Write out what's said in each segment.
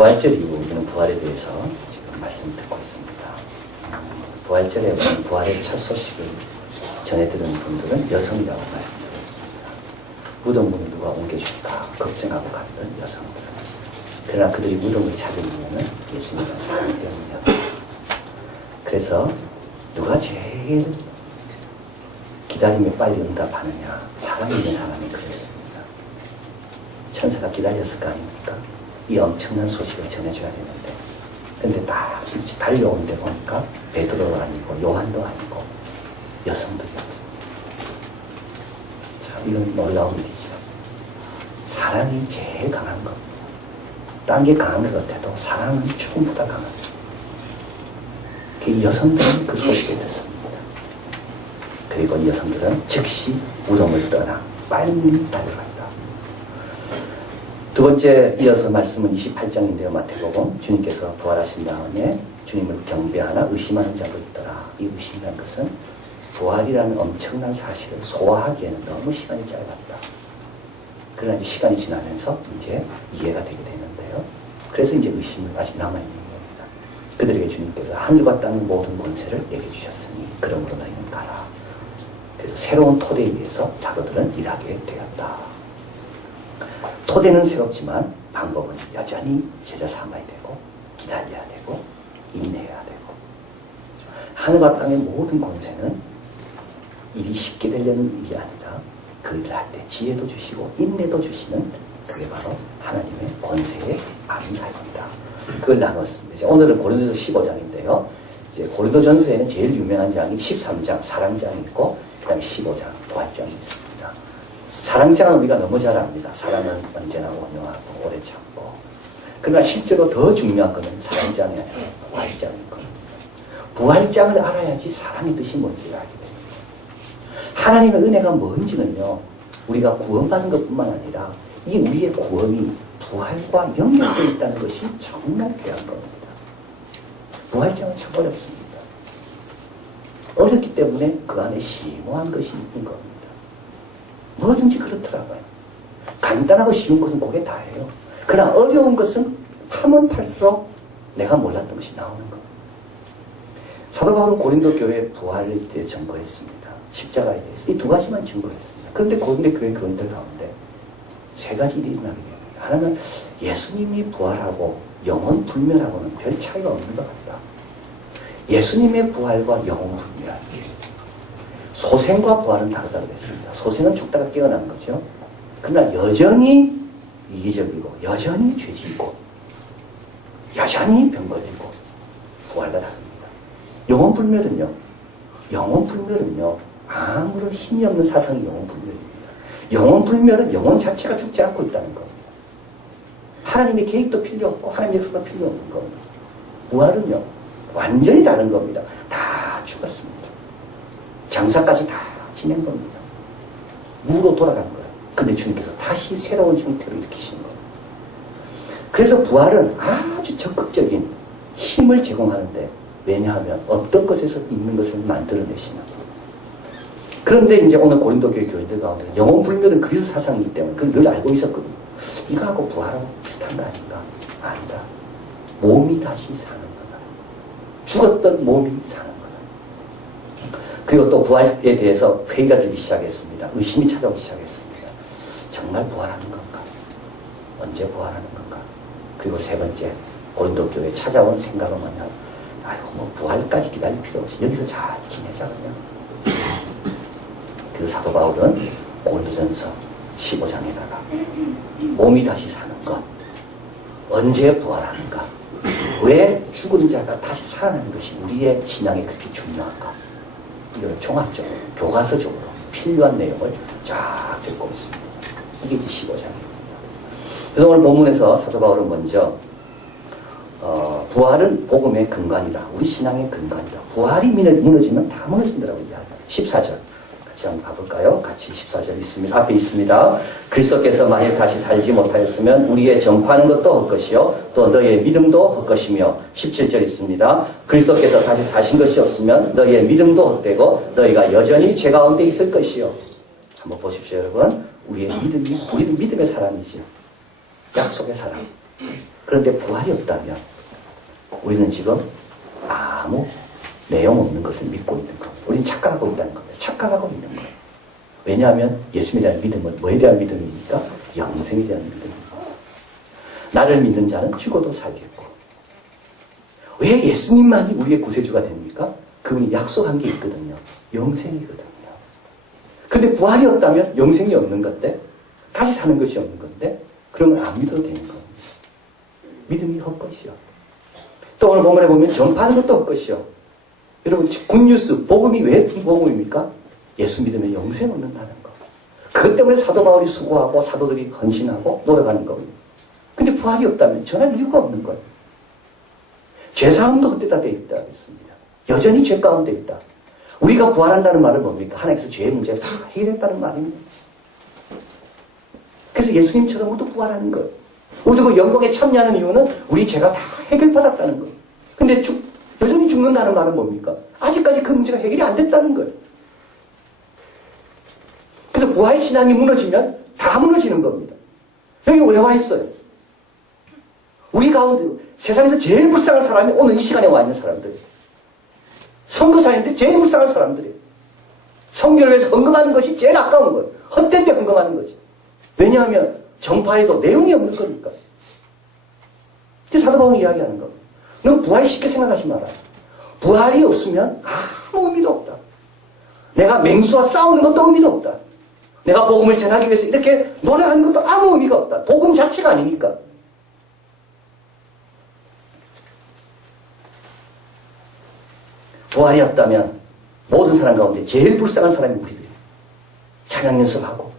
부활절 이후 우리는 부활에 대해서 지금 말씀 듣고 있습니다. 부활절에 우리는 부활의 첫 소식을 전해들은 분들은 여성이라고 말씀드렸습니다. 무덤 문을 누가 옮겨줄까 걱정하고 갔던 여성들은. 그러나 그들이 무덤을 찾은 이유는 예수님의 사랑 때문이었다. 그래서 누가 제일 기다림에 빨리 응답하느냐, 사랑 있는 사람이 그랬습니다. 천사가 기다렸을 거 아닙니까? 이 엄청난 소식을 전해줘야 되는데, 근데 딱 달려오는데 보니까 베드로도 아니고 요한도 아니고 여성들이었습니다. 자, 이건 놀라운 일이죠. 사랑이 제일 강한 겁니다. 딴 게 강한 것 같아도 사랑은 충분보다 강합니다. 그 여성들은 그 소식을 듣습니다. 그리고 이 여성들은 즉시 무덤을 떠나 빨리 달려간다. 두 번째 이어서 말씀은 28장인데요. 마태복음 주님께서 부활하신 다음에 주님을 경배하나 의심하는 자도 있더라. 이 의심이라는 것은 부활이라는 엄청난 사실을 소화하기에는 너무 시간이 짧았다. 그러나 이제 시간이 지나면서 이제 이해가 되게 되는데요. 그래서 이제 의심이 아직 남아있는 겁니다. 그들에게 주님께서 하늘과 땅의 모든 권세를 얘기해 주셨으니 그러므로 너희는 가라. 그래서 새로운 토대에 의해서 사도들은 일하게 되었다. 토대는 새롭지만 방법은 여전히 제자 삼아야 되고 기다려야 되고 인내해야 되고, 하늘과 땅의 모든 권세는 일이 쉽게 되려는 일이 아니라 그 일을 할 때 지혜도 주시고 인내도 주시는, 그게 바로 하나님의 권세의 암사입니다. 그걸 나눴습니다. 오늘은 고린도전서 15장인데요. 이제 고린도전서에는 제일 유명한 장이 13장 사랑장이 있고, 그 다음에 15장 부활장이 있습니다. 사랑장은 우리가 너무 잘 압니다. 사랑은 언제나 온유하고 오래 참고. 그러나 실제로 더 중요한 것은 사랑장이 아니라 부활장인 겁니다. 부활장을 알아야지 사랑의 뜻이 뭔지를 알게 됩니다. 하나님의 은혜가 뭔지는요, 우리가 구원받은 것뿐만 아니라 이 우리의 구원이 부활과 연결되어 있다는 것이 정말 귀한 겁니다. 부활장은 참 어렵습니다. 어렵기 때문에 그 안에 심오한 것이 있는 겁니다. 뭐든지 그렇더라고요. 간단하고 쉬운 것은 그게 다예요. 그러나 어려운 것은 파면 팔수록 내가 몰랐던 것이 나오는 겁니다. 사도 바울은 고린도 교회의 부활에 대해 증거했습니다. 십자가에 대해서 이 두 가지만 증거했습니다. 그런데 고린도 교회 교인들 가운데 세 가지 일이 일어나게 됩니다. 하나는 예수님이 부활하고 영혼 불멸하고는 별 차이가 없는 것 같다. 예수님의 부활과 영혼 불멸, 소생과 부활은 다르다고 했습니다. 소생은 죽다가 깨어난 거죠. 그러나 여전히 이기적이고 여전히 죄짓고 여전히 병 걸리고 부활과 다릅니다. 영혼 불멸은요 아무런 힘이 없는 사상이 영혼 불멸입니다. 영혼 불멸은 영혼 자체가 죽지 않고 있다는 겁니다. 하나님의 계획도 필요 없고 하나님의 역사가 필요 없는 겁니다. 부활은요 완전히 다른 겁니다. 다 죽었습니다. 장사까지 다 지낸 겁니다. 무로 돌아간 거예요. 근데 주님께서 다시 새로운 형태로 일으키시는 겁니다. 그래서 부활은 아주 적극적인 힘을 제공하는데, 왜냐하면 어떤 것에서 있는 것을 만들어내시는 거예요. 그런데 이제 오늘 고린도 교회 교인들 가운데 영혼 불멸은 그리스도 사상이기 때문에 그걸 늘 알고 있었거든요. 이거하고 부활하고 비슷한 거 아닌가? 아니다. 몸이 다시 사는 거다. 죽었던 몸이 사는 거다. 그리고 또 부활에 대해서 회의가 들기 시작했습니다. 의심이 찾아오기 시작했습니다. 정말 부활하는 건가? 언제 부활하는 건가? 그리고 세 번째, 고린도 교회에 찾아온 생각은 뭐냐? 아이고, 뭐 부활까지 기다릴 필요 없이 여기서 잘 지내자 그냥. 그래서 사도 바울은 고린도전서 15장에다가 몸이 다시 사는 것, 언제 부활하는가, 왜 죽은 자가 다시 살아나는 것이 우리의 신앙에 그렇게 중요한가, 이걸 종합적으로 교과서적으로 필요한 내용을 쫙 적고 있습니다. 이게 이제 15장입니다. 그래서 오늘 본문에서 사도 바울은 먼저 부활은 복음의 근간이다. 우리 신앙의 근간이다. 부활이 무너지면 다 무너진다고 이야기합니다. 14절 같이 한번 봐볼까요? 같이 14절 있습니다. 앞에 있습니다. 그리스도께서 만일 다시 살지 못하였으면 우리의 전파하는 것도 헛것이요 또 너희의 믿음도 헛것이며, 17절 있습니다. 그리스도께서 다시 사신 것이 없으면 너희의 믿음도 헛되고 너희가 여전히 죄 가운데 있을 것이요. 한번 보십시오 여러분. 우리의 믿음이, 우리는 믿음의 사람이지요. 약속의 사람. 그런데 부활이 없다면 우리는 지금 아무 내용 없는 것을 믿고 있는 겁니다. 우리는 착각하고 있다는 겁니다. 착각하고 있는 거예요. 왜냐하면 예수님에 대한 믿음은 뭐에 대한 믿음입니까? 영생에 대한 믿음입니다. 나를 믿는 자는 죽어도 살겠고. 왜 예수님만이 우리의 구세주가 됩니까? 그분이 약속한 게 있거든요. 영생이거든요. 그런데 부활이 없다면 영생이 없는 건데, 다시 사는 것이 없는 건데, 그러면 안 믿어도 되는 겁니다. 믿음이 헛것이요. 또 오늘 본문에 보면 전파하는 것도 헛것이요. 여러분, 굿뉴스, 복음이 왜 복음입니까? 예수 믿으면 영생 얻는다는 거. 그것 때문에 사도 바울이 수고하고 사도들이 헌신하고 노력하는 겁니다. 근데 부활이 없다면 전할 이유가 없는 거예요. 죄사함도 헛되다 되어 있다 했습니다. 여전히 죄 가운데 있다. 우리가 부활한다는 말은 뭡니까? 하나님께서 죄의 문제를 다 해결했다는 말입니다. 그래서 예수님처럼 우리도 부활하는 거예요. 우리도 그 영광에 참여하는 이유는 우리 죄가 다 해결받았다는 거예요. 근데 여전히 죽는다는 말은 뭡니까? 아직까지 그 문제가 해결이 안 됐다는 거예요. 그래서 부활신앙이 무너지면 다 무너지는 겁니다. 여기 왜 와 있어요? 우리 가운데 세상에서 제일 불쌍한 사람이 오늘 이 시간에 와 있는 사람들이에요. 선교사인데 제일 불쌍한 사람들이에요. 선교를 위해서 헌금하는 것이 제일 아까운 거예요. 헛된 데 헌금하는 거지. 왜냐하면 전파에도 내용이 없는 거니까. 이제 사도 바울이 이야기하는 거. 너 부활 쉽게 생각하지 마라. 부활이 없으면 아무 의미도 없다. 내가 맹수와 싸우는 것도 의미도 없다. 내가 복음을 전하기 위해서 이렇게 노력하는 것도 아무 의미가 없다. 복음 자체가 아니니까. 부활이 없다면 모든 사람 가운데 제일 불쌍한 사람이 우리들이에요. 찬양 연습하고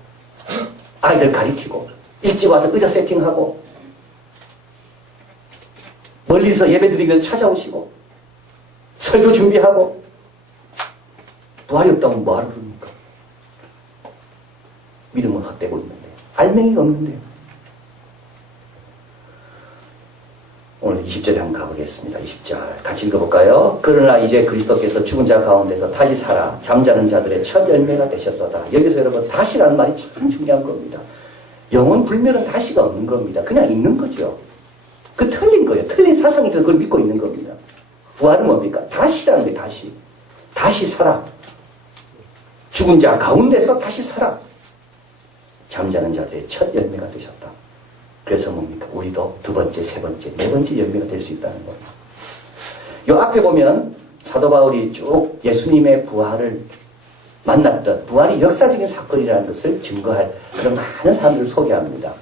아이들 가리키고 일찍 와서 의자 세팅하고 멀리서 예배드리기 위해서 찾아오시고 설교 준비하고 부활이 없다면 뭐하러 그럽니까? 믿음은 헛되고 있는데 알맹이가 없는데요. 오늘 20절에 한번 가보겠습니다. 20절 같이 읽어볼까요? 그러나 이제 그리스도께서 죽은 자 가운데서 다시 살아 잠자는 자들의 첫 열매가 되셨도다. 여기서 여러분 다시라는 말이 참 중요한 겁니다. 영원 불멸은 다시가 없는 겁니다. 그냥 있는 거죠. 그 틀린 거예요. 틀린 사상이든 그걸 믿고 있는 겁니다. 부활은 뭡니까? 다시라는 거예요. 다시. 다시 살아. 죽은 자 가운데서 다시 살아. 잠자는 자들의 첫 열매가 되셨다. 그래서 뭡니까? 우리도 두 번째, 세 번째, 네 번째 열매가 될 수 있다는 겁니다. 요 앞에 보면 사도 바울이 쭉 예수님의 부활을 만났던 부활이 역사적인 사건이라는 것을 증거할 그런 많은 사람들을 소개합니다.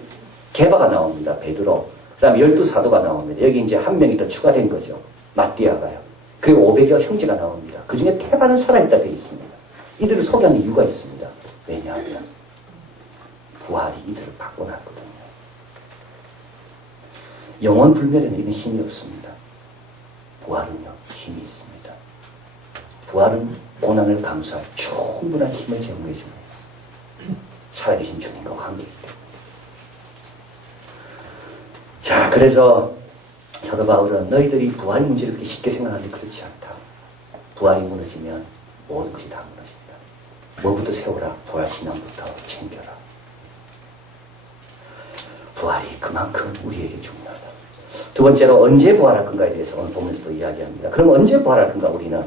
게바가 나옵니다. 베드로. 그 다음에 12사도가 나옵니다. 여기 이제 한 명이 더 추가된 거죠. 마띠아가요. 그리고 500여 형제가 나옵니다. 그 중에 테바는 살아있다 되어 있습니다. 이들을 소개하는 이유가 있습니다. 왜냐하면 부활이 이들을 바꿔놨거든요. 영원 불멸에는 이런 힘이 없습니다. 부활은요, 힘이 있습니다. 부활은 고난을 감수할 충분한 힘을 제공해 줍니다. 살아계신 주님과 관계이기 때문에. 자, 그래서 사도 바울은 너희들이 부활 문제를 그렇게 쉽게 생각하는데 그렇지 않다. 부활이 무너지면 모든 것이 다 무너진다. 뭐부터 세우라? 부활 신앙부터 챙겨라. 부활이 그만큼 우리에게 중요하다. 두 번째로 언제 부활할 건가에 대해서 오늘 보면서도 이야기합니다. 그럼 언제 부활할 건가 우리는?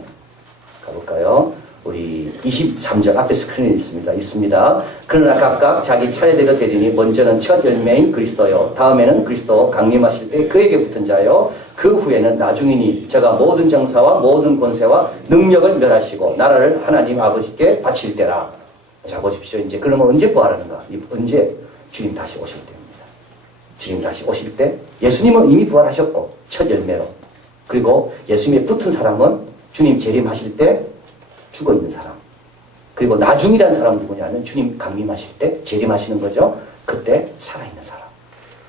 가볼까요? 우리 23절 앞에 스크린에 있습니다. 그러나 각각 자기 차례대로 되리니 먼저는 첫 열매인 그리스도요. 다음에는 그리스도 강림하실 때 그에게 붙은 자요. 그 후에는 나중이니 저가 모든 정사와 모든 권세와 능력을 멸하시고 나라를 하나님 아버지께 바칠 때라. 자 보십시오. 이제 그러면 언제 부활하는가? 언제? 주님 다시 오실 때입니다. 주님 다시 오실 때 예수님은 이미 부활하셨고 첫 열매로. 그리고 예수님에 붙은 사람은 주님 재림하실 때 죽어있는 사람. 그리고 나중이라는 사람은 누구냐면 주님 강림하실 때 재림하시는 거죠. 그때 살아있는 사람.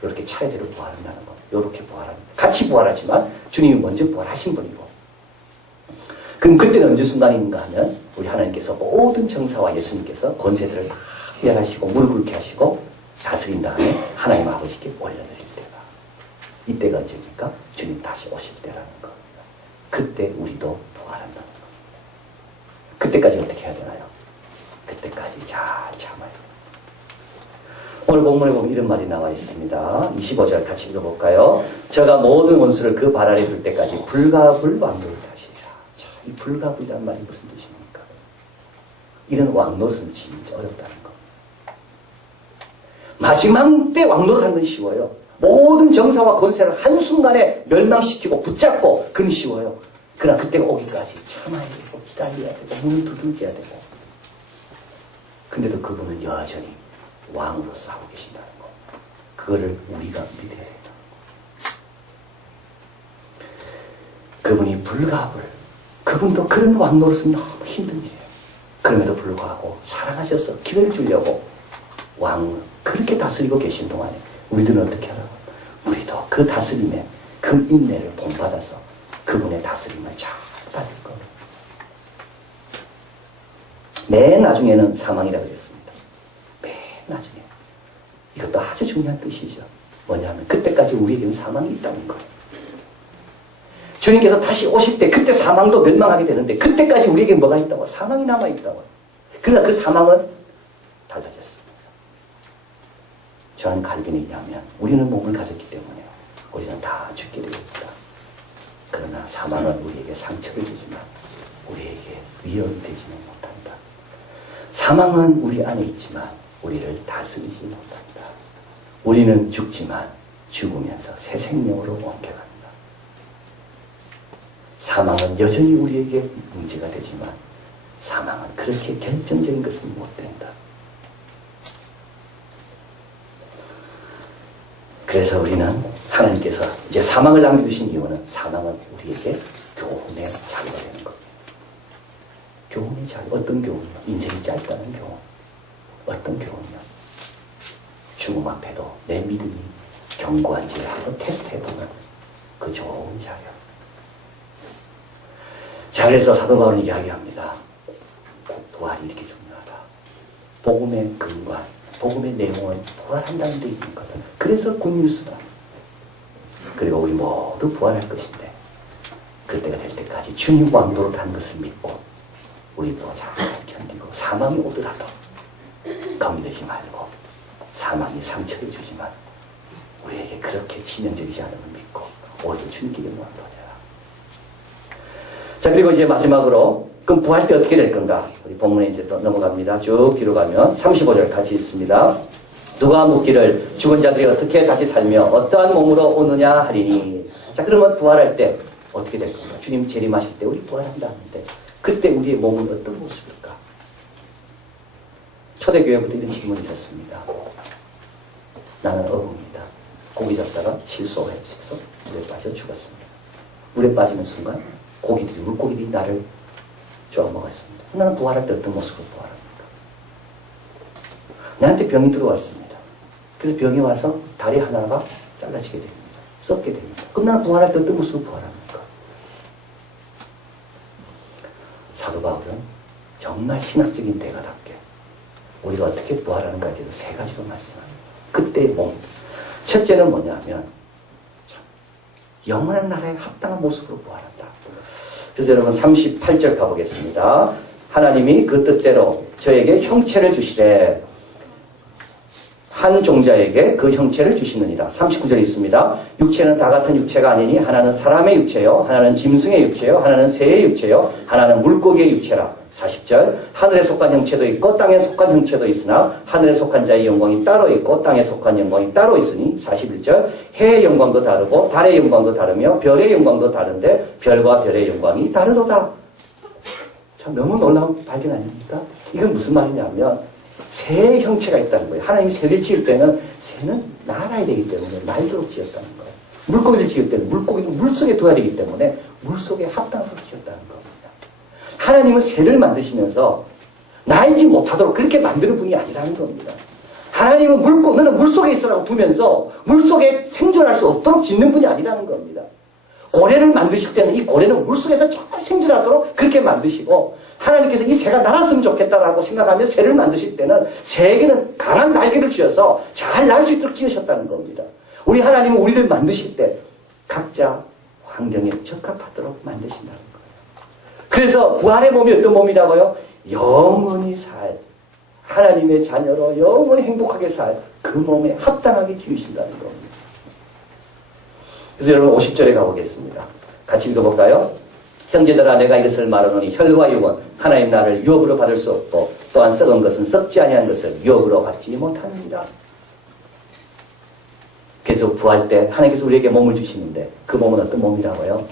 이렇게 차례대로 부활한다는 거. 이렇게 부활합니다. 같이 부활하지만 주님이 먼저 부활하신 분이고. 그럼 그때는 언제 순간인가 하면 우리 하나님께서 모든 정사와 예수님께서 권세들을 다 멸하시고 무릎 꿇게 하시고 다스린 다음에 하나님 아버지께 올려드릴 때가. 이때가 언제입니까? 주님 다시 오실 때라는 겁니다. 그때 우리도 부활한다는 겁니다. 그때까지 어떻게 해야 되나요? 그때까지 잘 참아요. 오늘 본문에 보면 이런 말이 나와 있습니다. 25절 같이 읽어볼까요? 저가 모든 원수를 그 발 아래 둘 때까지 불가불 왕노릇 하시리라. 자, 이 불가불이란 말이 무슨 뜻입니까? 이런 왕노릇은 진짜 어렵다는 거. 마지막 때 왕노릇하는 건 쉬워요. 모든 정사와 권세를 한순간에 멸망시키고 붙잡고 그건 쉬워요. 그러나 그때가 오기까지 참아야 되고 기다려야 되고 문을 두들겨야 되고. 근데도 그분은 여전히 왕으로서 하고 계신다는 거. 그거를 우리가 믿어야 된다. 그분이 불가불. 그분도 그런 왕노릇은 너무 힘든 일이에요. 그럼에도 불구하고 사랑하셔서 기회를 주려고 왕 그렇게 다스리고 계신 동안에 우리들은 어떻게 하라고? 우리도 그 다스림에 그 인내를 본받아서 그분의 다스림을 잘 받을 겁니다. 맨 나중에는 사망이라고 그랬습니다. 맨 나중에. 이것도 아주 중요한 뜻이죠. 뭐냐면 그때까지 우리에게는 사망이 있다는 거예요. 주님께서 다시 오실 때 그때 사망도 멸망하게 되는데 그때까지 우리에게 뭐가 있다고? 사망이 남아있다고. 그러나 그 사망은 달라졌습니다. 저한 칼빈이 얘기하면 우리는 몸을 가졌기 때문에 우리는 다 죽게 되었다. 그러나 사망은 우리에게 상처를 주지만 우리에게 위협이 되지는 못한다. 사망은 우리 안에 있지만 우리를 다스리지 못한다. 우리는 죽지만 죽으면서 새 생명으로 옮겨간다. 사망은 여전히 우리에게 문제가 되지만 사망은 그렇게 결정적인 것은 못 된다. 그래서 우리는 하나님께서 이제 사망을 남겨두신 이유는 사망은 우리에게 교훈의 자리가 되는 겁니다. 교훈의 자리. 어떤 교훈이요? 인생이 짧다는 교훈. 어떤 교훈이요? 죽음 앞에도 내 믿음이 견고한지를 한번 테스트해보는 그 좋은 자리요. 자, 그래서 사도 바울은 이야기합니다. 부활이 이렇게 중요하다. 복음의 근간, 복음의 내용은 부활한다는 데 있는 거다. 그래서 굿뉴스다. 그리고 우리 모두 부활할 것인데 그때가 될 때까지 주님 왕도로 타는 것을 믿고 우리도 잘 견디고 사망이 오더라도 겁내지 말고 사망이 상처를 주지만 우리에게 그렇게 치명적이지 않음을 믿고 오히려 주님께 영광을 돌려라. 자, 그리고 이제 마지막으로 그럼 부활 때 어떻게 될 건가? 우리 본문에 이제 또 넘어갑니다. 쭉 뒤로 가면 35절 같이 있습니다. 누가 묻기를 죽은 자들이 어떻게 다시 살며 어떠한 몸으로 오느냐 하리니. 자, 그러면 부활할 때 어떻게 될 건가? 주님 재림하실 때 우리 부활한다 하는데 그때 우리의 몸은 어떤 모습일까? 초대교회부터 이런 질문이 있었습니다. 나는 어부입니다. 고기 잡다가 실속해서 물에 빠져 죽었습니다. 물에 빠지는 순간 물고기들이 나를 쪼아먹었습니다. 나는 부활할 때 어떤 모습으로 부활합니까? 나한테 병이 들어왔습니다. 그래서 병이 와서 다리 하나가 잘라지게 됩니다. 썩게 됩니다. 그럼 나는 부활할 때 어떤 모습으로 부활합니까? 사도 바울은 정말 신학적인 대가답게 우리가 어떻게 부활하는가에 대해서 세 가지로 말씀합니다. 그때의 몸. 첫째는 뭐냐면 영원한 나라에 합당한 모습으로 부활한다. 그래서 여러분 38절 가보겠습니다. 하나님이 그 뜻대로 저에게 형체를 주시되 한 종자에게 그 형체를 주시느니라. 39절에 있습니다. 육체는 다 같은 육체가 아니니 하나는 사람의 육체요, 하나는 짐승의 육체요, 하나는 새의 육체요, 하나는 물고기의 육체라. 40절 하늘에 속한 형체도 있고 땅에 속한 형체도 있으나 하늘에 속한 자의 영광이 따로 있고 땅에 속한 영광이 따로 있으니. 41절 해의 영광도 다르고 달의 영광도 다르며 별의 영광도 다른데 별과 별의 영광이 다르도다. 참 너무 놀라운 발견 아닙니까? 이건 무슨 말이냐면 새의 형체가 있다는 거예요. 하나님이 새를 지을 때는 새는 날아야 되기 때문에 날도록 지었다는 거예요. 물고기를 지을 때는 물고기는 물속에 둬야 되기 때문에 물속에 합당하게 지었다는 겁니다. 하나님은 새를 만드시면서 날지 못하도록 그렇게 만드는 분이 아니라는 겁니다. 하나님은 너는 물속에 있으라고 두면서 물속에 생존할 수 없도록 짓는 분이 아니라는 겁니다. 고래를 만드실 때는 이 고래는 물속에서 잘 생존하도록 그렇게 만드시고 하나님께서 이 새가 날았으면 좋겠다라고 생각하며 새를 만드실 때는 새에게는 강한 날개를 쥐어서 잘 날 수 있도록 지으셨다는 겁니다. 우리 하나님은 우리를 만드실 때 각자 환경에 적합하도록 만드신다는 거예요. 그래서 부활의 몸이 어떤 몸이라고요? 영원히 살 하나님의 자녀로 영원히 행복하게 살 그 몸에 합당하게 키우신다는 겁니다. 그래서 여러분 50절에 가보겠습니다. 같이 읽어볼까요? 형제들아 내가 이것을 말하노니 혈과 육은 하나님 나를 유업으로 받을 수 없고 또한 썩은 것은 썩지 아니한 것을 유업으로 받지 못하느니라. 그래서 부활 때 하나님께서 우리에게 몸을 주시는데 그 몸은 어떤 몸이라고요?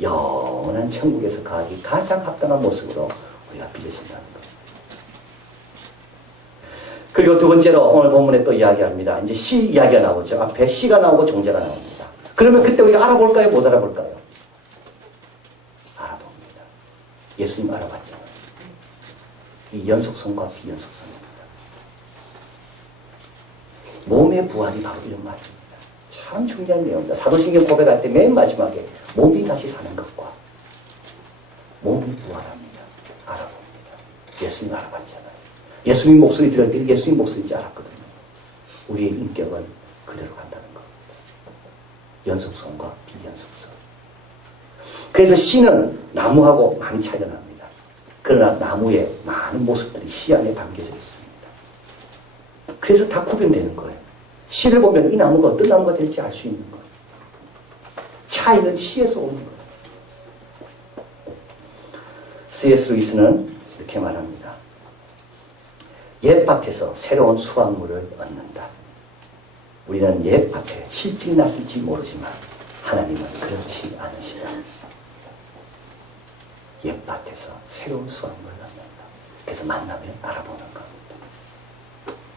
영원한 천국에서 가기 가장 합당한 모습으로 우리가 빚으신다는 것. 그리고 두 번째로 오늘 본문에 또 이야기합니다. 이제 시 이야기가 나오죠. 앞에 시가 나오고 종자가 나옵니다. 그러면 그때 우리가 알아볼까요? 못 알아볼까요? 알아봅니다. 예수님 알아봤잖아요. 이 연속성과 비연속성입니다. 몸의 부활이 바로 이런 말입니다. 참 중요한 내용입니다. 사도신경 고백할 때 맨 마지막에 몸이 다시 사는 것과 몸이 부활합니다. 알아봅니다. 예수님 알아봤잖아요. 예수님 목소리 들을 때 예수님 목소리인지 알았거든요. 우리의 인격은 그대로 간다는 겁니다. 연속성과 비연속성. 그래서 시는 나무하고 많이 차이가 납니다. 그러나 나무에 많은 모습들이 시 안에 담겨져 있습니다. 그래서 다 구분되는 거예요. 시를 보면 이 나무가 어떤 나무가 될지 알 수 있는 거예요. 차이는 시에서 오는 거예요. C.S. 루이스는 이렇게 말합니다. 옛밭에서 새로운 수확물을 얻는다. 우리는 옛밭에 실증이 났을지 모르지만 하나님은 그렇지 않으시다. 옛밭에서 새로운 수확물을 얻는다. 그래서 만나면 알아보는 겁니다.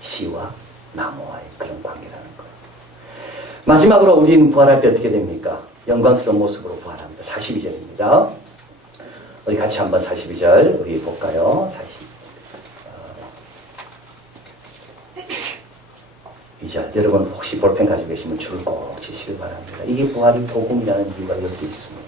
시와 나무와의 그런 관계라는 거예요. 마지막으로 우리는 부활할 때 어떻게 됩니까? 영광스러운 모습으로 부활합니다. 42절입니다. 우리 같이 한번 42절 우리 볼까요? 42절. 여러분 혹시 볼펜 가지고 계시면 줄 꼭 치시길 바랍니다. 이게 부활이 복음이라는 이유가 여기 있습니다.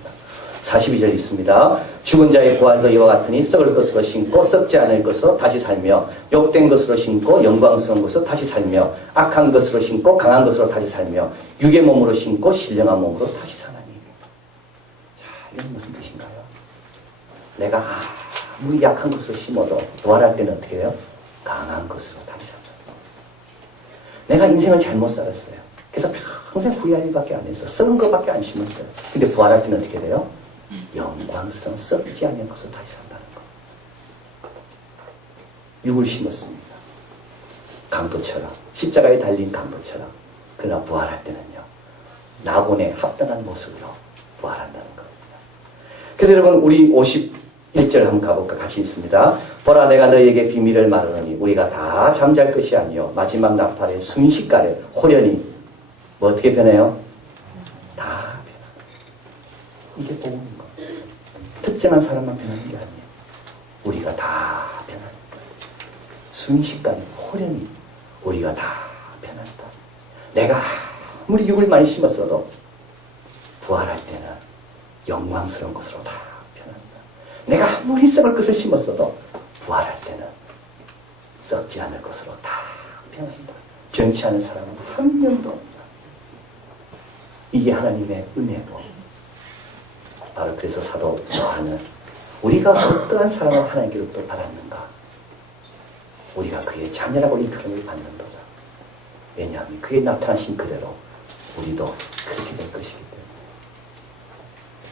42절 있습니다. 죽은 자의 부활도 이와 같으니 썩을 것으로 심고 썩지 않을 것으로 다시 살며 욕된 것으로 심고 영광스러운 것으로 다시 살며 악한 것으로 심고 강한 것으로 다시 살며 육의 몸으로 심고 신령한 몸으로 다시 사나니. 자, 이건 무슨 뜻인가요? 내가 아무리 약한 것으로 심어도 부활할 때는 어떻게 해요? 강한 것으로 다시 산다. 내가 인생을 잘못 살았어요. 그래서 평생 후회할 일밖에 안 했어. 썩은 것밖에 안 심었어요. 근데 부활할 때는 어떻게 돼요? 영광스러운 썩지 않는 것을 다시 산다는 거. 육을 심었습니다. 강도처럼 십자가에 달린 강도처럼. 그러나 부활할 때는요. 낙원에 합당한 모습으로 부활한다는 겁니다. 그래서 여러분 우리 51절 한번 가볼까? 같이 있습니다. 보라 내가 너희에게 비밀을 말하노니 우리가 다 잠잘 것이 아니요 마지막 나팔에 순식간에 호련히 뭐 어떻게 변해요? 다 변해. 이게 복음인 거예요. 특정한 사람만 변하는 게 아니에요. 우리가 다 변하는 거예요. 순식간에 호련히 우리가 다 변한다. 내가 아무리 육을 많이 심었어도 부활할 때는 영광스러운 것으로 다 변한다. 내가 아무리 썩을 것을 심었어도 부활할 때는 썩지 않을 것으로 다 변한다. 변치 않은 사람은 한 명도 없다. 이게 하나님의 은혜고 바로 그래서 사도 요한은 우리가 어떠한 사랑을 하나님께로부터 받았는가 우리가 그의 자녀라고 일컬음을 받는도다. 왜냐하면 그의 나타나신 그대로 우리도 그렇게 될 것이기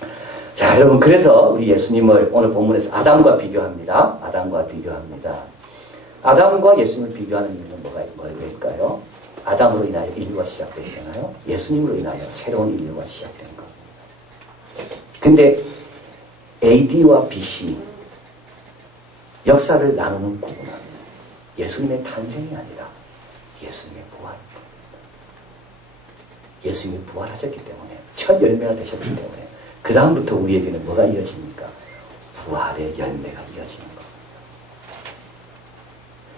때문에. 자 여러분 그래서 우리 예수님을 오늘 본문에서 아담과 비교합니다. 아담과 비교합니다. 아담과 예수님을 비교하는 이유는 뭐일까요? 아담으로 인하여 인류가 시작됐잖아요. 예수님으로 인하여 새로운 인류가 시작된 겁니다. 근데 AD와 BC 역사를 나누는 구분은 예수님의 탄생이 아니라 예수님의 부활입니다. 예수님이 부활하셨기 때문에 첫 열매가 되셨기 때문에 그 다음부터 우리에게는 뭐가 이어집니까? 부활의 열매가 이어지는 겁니다.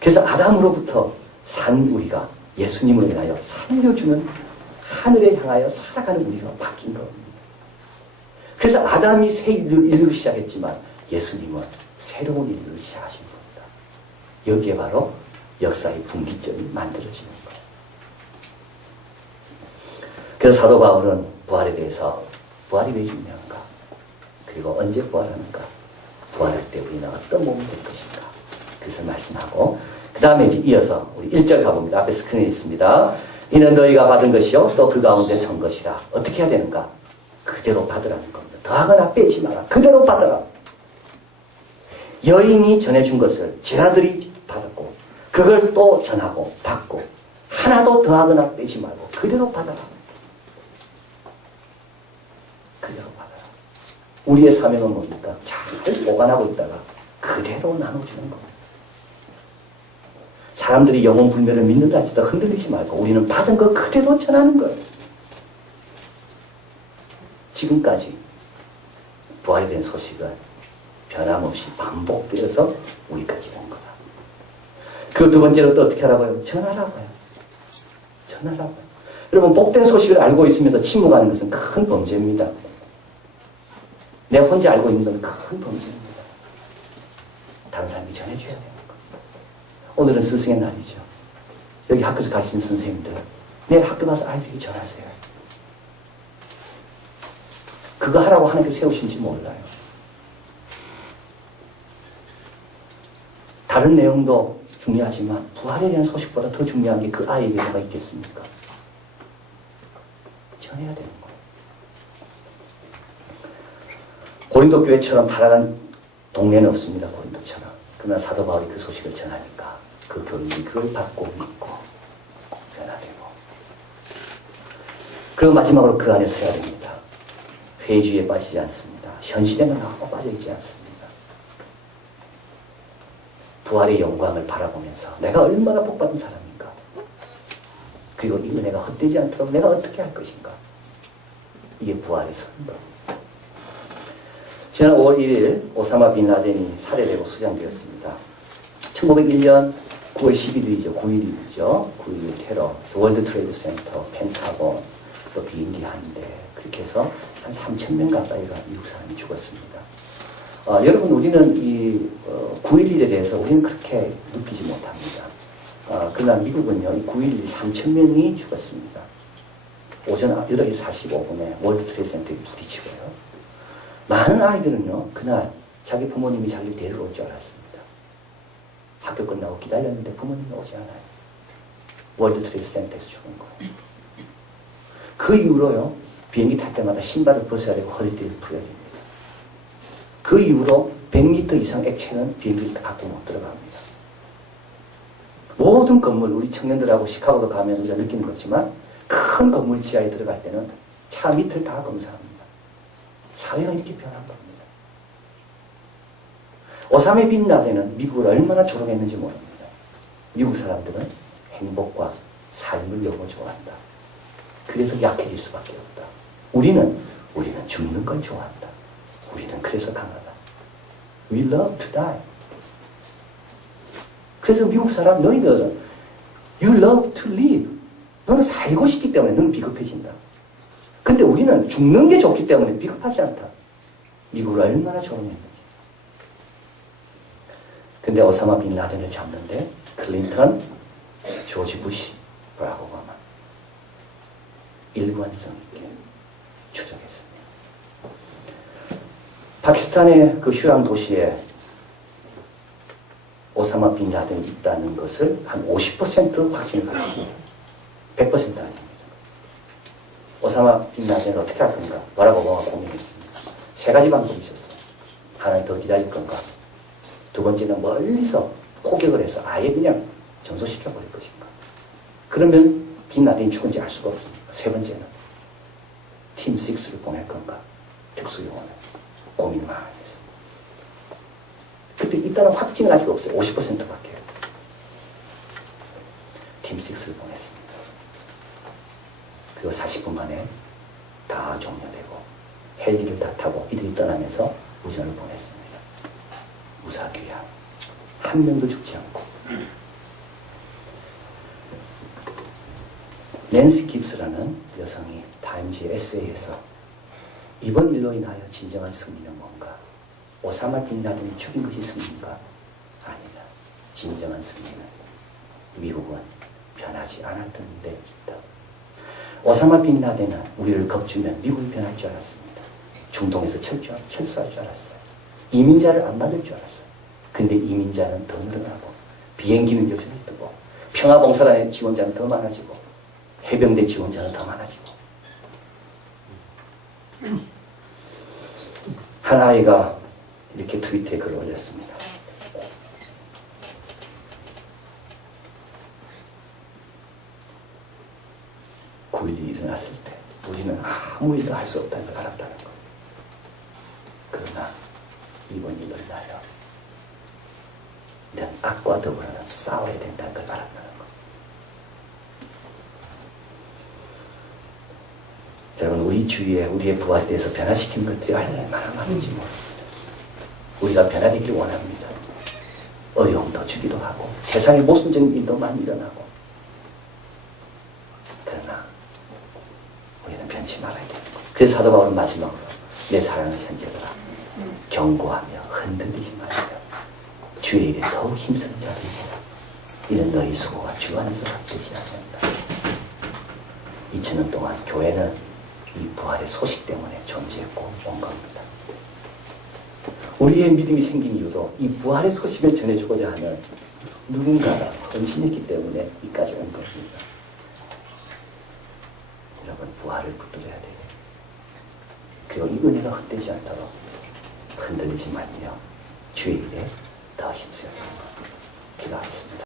그래서 아담으로부터 산 우리가 예수님으로 인하여 살려주는 하늘에 향하여 살아가는 우리가 바뀐 겁니다. 그래서 아담이 새 인류를 시작했지만 예수님은 새로운 인류를 시작하신 겁니다. 여기에 바로 역사의 분기점이 만들어지는 거예요. 그래서 사도 바울은 부활에 대해서 부활이 왜 중요한가? 그리고 언제 부활하는가? 부활할 때 우리는 어떤 몸이 될 것인가? 그것을 말씀하고 그 다음에 이제 이어서 우리 1절 가봅니다. 앞에 스크린에 있습니다. 이는 너희가 받은 것이요 또 그 가운데 선 것이라. 어떻게 해야 되는가? 그대로 받으라는 겁니다. 더하거나 빼지 마라. 그대로 받아라. 여인이 전해준 것을 제 아들이 받았고 그걸 또 전하고 받고 하나도 더하거나 빼지 말고 그대로 받아라. 그대로 받아라. 우리의 사명은 뭡니까? 잘 보관하고 있다가 그대로 나눠주는 겁니다. 사람들이 영혼 불멸을 믿는다 할지도 흔들리지 말고 우리는 받은 거 그대로 전하는 거예요. 지금까지 부활이 된 소식은 변함없이 반복되어서 우리까지 온 거다. 그리고 두 번째로 또 어떻게 하라고요? 전하라고요. 전하라고요. 여러분 복된 소식을 알고 있으면서 침묵하는 것은 큰 범죄입니다. 내가 혼자 알고 있는 건 큰 범죄입니다. 다른 사람이 전해줘야 되는 거예요. 오늘은 스승의 날이죠. 여기 학교에서 가르치는 선생님들 내일 학교 가서 아이들에게 전하세요. 그거 하라고 하나님께 세우신지 몰라요. 다른 내용도 중요하지만 부활에 대한 소식보다 더 중요한 게 그 아이에게 뭐가 있겠습니까? 전해야 되는 거예요. 고린도 교회처럼 타락한 동네는 없습니다. 고린도처럼. 그러나 사도 바울이 그 소식을 전하니까 그 교인이 그걸 받고 믿고 변화되고 그리고 마지막으로 그 안에 서야 됩니다. 회의주의에 빠지지 않습니다. 현실에만 하고 빠져있지 않습니다. 부활의 영광을 바라보면서 내가 얼마나 복받은 사람인가 그리고 이 은혜가 헛되지 않도록 내가 어떻게 할 것인가 이게 부활의 선거. 지난 5월 1일 오사마 빈 라덴이 살해되고 수장되었습니다. 1901년 9월 11일이죠. 9일이죠. 9일 테러. 월드 트레이드 센터, 펜타곤, 또 비행기 한 대. 그렇게 해서 한 3,000명 가까이가 미국 사람이 죽었습니다. 여러분 우리는 이 9.11에 대해서 우리는 그렇게 느끼지 못합니다. 그러나 미국은요. 이 9.11 3,000명이 죽었습니다. 오전 8시 45분에 월드 트레이드 센터에 부딪히고요. 많은 아이들은요. 그날 자기 부모님이 자기를 데리러 올 줄 알았습니다. 학교 끝나고 기다렸는데 부모님이 오지 않아요. 월드 트레이드 센터에서 죽은 거예요. 그 이후로요. 비행기 탈 때마다 신발을 벗어야 되고 허리띠를 풀어야 됩니다. 그 이후로 100m 이상 액체는 비행기 밖으로 못 들어갑니다. 모든 건물, 우리 청년들하고 시카고도 가면 우리가 느끼는 거지만 큰 건물 지하에 들어갈 때는 차 밑을 다 검사합니다. 사회가 이렇게 변한 겁니다. 오사마 빈 라덴은 미국을 얼마나 조롱했는지 모릅니다. 미국 사람들은 행복과 삶을 너무 좋아한다. 그래서 약해질 수밖에 없다. 우리는 죽는 걸 좋아한다. 우리는 그래서 강하다. We love to die. 그래서 미국 사람 너희들은 You love to live. 너는 살고 싶기 때문에 너는 비겁해진다. 근데 우리는 죽는 게 좋기 때문에 비겁하지 않다. 미국을 얼마나 조롱했는지. 근데 오사마 빈 라덴을 잡는데 클린턴, 조지 부시, 바락 오바마 일관성 있게 추적했습니다. 파키스탄의 그 휴양 도시에 오사마 빈 라덴이 있다는 것을 한 50% 확신을 가졌습니다. 100% 아닙니다. 오사마 빈 라덴을 어떻게 할 건가? 바락 오바마가 고민했습니다. 세 가지 방법이 있었어요. 하나는 더 기다릴 건가? 두 번째는 멀리서 포격을 해서 아예 그냥 전소시켜버릴 것인가? 그러면 빈 라덴이 죽은지 알 수가 없습니다. 세 번째는 팀 6를 보낼 건가? 특수요원을 고민 많이 했습니다. 그때 일단은 확증은 아직 없어요. 50%밖에. 팀 6를 보냈습니다. 그리고 40분 만에 다 종료되고 헬기를 다 타고 이들이 떠나면서 우전을 보냈습니다. 무사귀양. 한 명도 죽지 않고. 낸시 깁스라는 여성이 타임지의 에세이에서 이번 일로 인하여 진정한 승리는 뭔가? 오사마 빈 라덴이 죽인 것이 승리인가? 아니다. 진정한 승리는 미국은 변하지 않았던 데 있다. 오사마 빈 라덴은 우리를 겁주면 미국이 변할 줄 알았습니다. 중동에서 철수할 줄 알았어요. 이민자를 안 받을 줄 알았어요. 근데 이민자는 더 늘어나고 비행기는 여전히 뜨고 평화봉사단의 지원자는 더 많아지고 해병대 지원자는 더 많아지고 한 아이가 이렇게 트위터에 글을 올렸습니다. (9.11) 일어났을 때 우리는 아무 일도 할 수 없다는 걸 알았다는 것. 그러나 이번 일로 인하여 이런 악과 더불어는 싸워야 된다는 걸 알았다는 것. 여러분, 우리 주위에 우리의 부활에 대해서 변화시킨 것들이 얼마나 많은지 모릅니다. 우리가 변화되길 원합니다. 어려움도 주기도 하고 세상에 모순적인 일도 많이 일어나고, 그러나 우리는 변치 말아야 되는 것. 그래서 사도 바울은 마지막으로 내 사랑하는 형제들아 경고하며 흔들리지 말며 주의 일에 더욱 힘쓰는 자들이 이는 너희 수고가 주 안에서 헛되지 않는다. 2000년 동안 교회는 이 부활의 소식 때문에 존재했고 온 겁니다. 우리의 믿음이 생긴 이유도 이 부활의 소식을 전해주고자 하는 누군가가 헌신했기 때문에 이까지 온 겁니다. 여러분, 부활을 붙들어야 돼요. 그리고 이 은혜가 헛되지 않도록 흔들리지 말며 주의 일에 더 힘써야 됩니다. 기도하겠습니다.